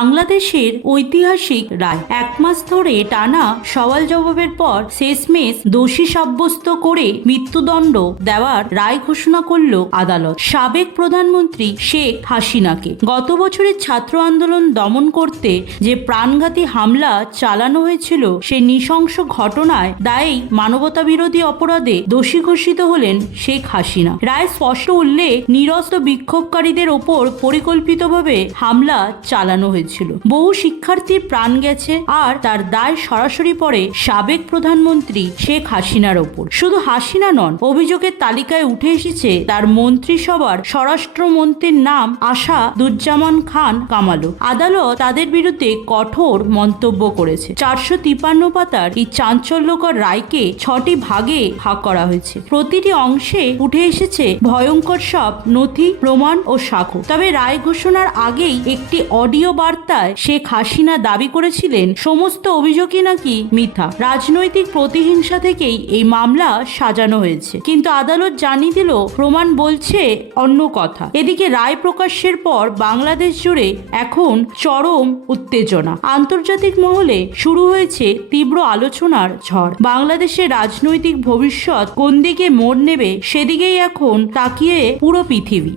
বাংলাদেশের ঐতিহাসিক রায়। এক মাস ধরে টানা সওয়াল জবাবের পর শেষমেশ দোষী সাব্যস্ত করে মৃত্যুদণ্ড দেওয়ার রায় ঘোষণা করল আদালত। সাবেক প্রধানমন্ত্রী শেখ হাসিনাকে গত বছরের ছাত্র আন্দোলন দমন করতে যে প্রাণঘাতী হামলা চালানো হয়েছিল, সে নৃশংস ঘটনায় দায়ী মানবতা বিরোধী অপরাধে দোষী ঘোষিত হলেন শেখ হাসিনা। রায় স্পষ্ট উল্লেখ নিরস্ত বিক্ষোভকারীদের ওপর পরিকল্পিতভাবে হামলা চালানো হয়েছিল। বহু শিক্ষার্থীর প্রাণ গেছে আর তার দায় সরাসরি পড়ে সাবেক প্রধানমন্ত্রী শেখ হাসিনার ওপর। শুধু হাসিনা নন, অভিযোগের তালিকায় উঠে এসেছে তার মন্ত্রিসভার স্বরাষ্ট্রমন্ত্রীর নাম আশা দুজ্জামান খান কামালো। আদালত তাদের বিরুদ্ধে কঠোর মন্তব্য করেছে। চারশো তিপান্ন পাতার এই চাঞ্চল্যকর রায়কে ছটি ভাগে ভাগ করা হয়েছে। প্রতিটি অংশে উঠে এসেছে ভয়ঙ্কর সব নথি, প্রমাণ ও সাক্ষ্য। তবে রায় ঘোষণার আগেই একটি অডিও বার্তায় শেখ হাসিনা দাবি করেছিলেন, সমস্ত অভিযোগই নাকি মিথ্যা। রাজনৈতিক প্রতিহিংসা থেকেই এই মামলা সাজানো হয়েছে। কিন্তু আদালত জানিয়ে দিল, প্রমাণ বলছে অন্য কথা। এদিকে রায় প্রকাশের পর বাংলাদেশ জুড়ে এখন চরম উত্তেজনা। আন্তর্জাতিক মহলে শুরু হয়েছে তীব্র আলোচনার ঝড়। বাংলাদেশের রাজনৈতিক ভবিষ্যৎ কোন দিকে মোড় নেবে, সেদিকেই এখন তাকিয়ে পুরো পৃথিবী।